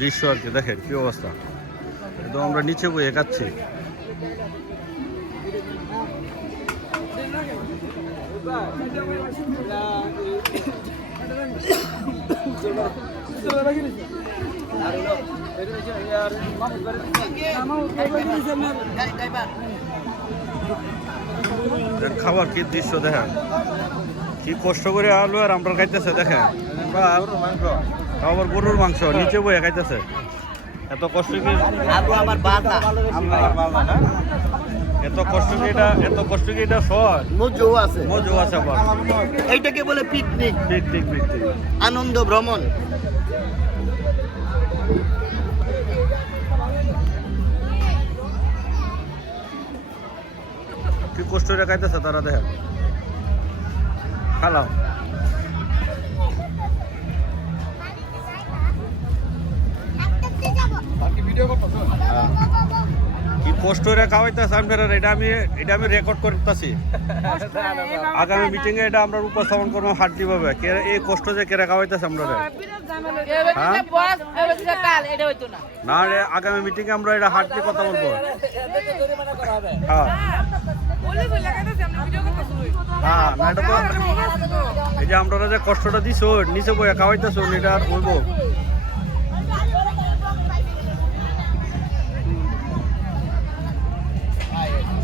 দৃশ্য আর কি, দেখেন কি অবস্থা। একদম আমরা নিচে বয়ে খাচ্ছি। খাবার কি দৃশ্য দেখেন, কি কষ্ট করে আলু আর আমরা খাইতেছে দেখেন। আবার গরুর মাংস নিচে বয়ে খাইতেছে। এত কষ্ট কি এত কষ্ট কি এটা সহজ? মজু আছে আবার এইটাকে বলে পিকনিক, পিকনিক আনন্দ ভ্রমণ। কি কষ্ট করে খাইতেছে তারা দেখেন। খালাম কি কষ্ট করে খাওয়াইতেছে আপনারা, এটা আমি রেকর্ড করতেছি। আগামী মিটিং এ এটা আমরা উপস্থাপন করবো হাড্ডি ভাবে এই কষ্ট যে কেরা খাওয়াইতেছে আমরা। না রে, আগামী মিটিং এ আমরা এটা হাড্ডি কথা বলবো। হ্যাঁ না, এটা তো এই যে আমরা যে কষ্টটা দিছো নিচে বইয়া খাওয়াইতেছো এটা আর বলবো।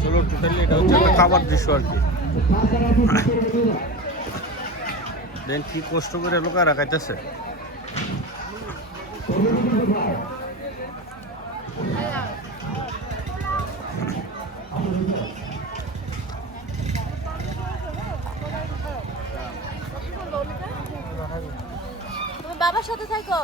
চলো টোটালি এটা হচ্ছে একটা খাবার দৃশ্য আর কি। দেন কি কষ্ট করে লোকা রাখাইতেছে। তুমি বাবার সাথে থাকো।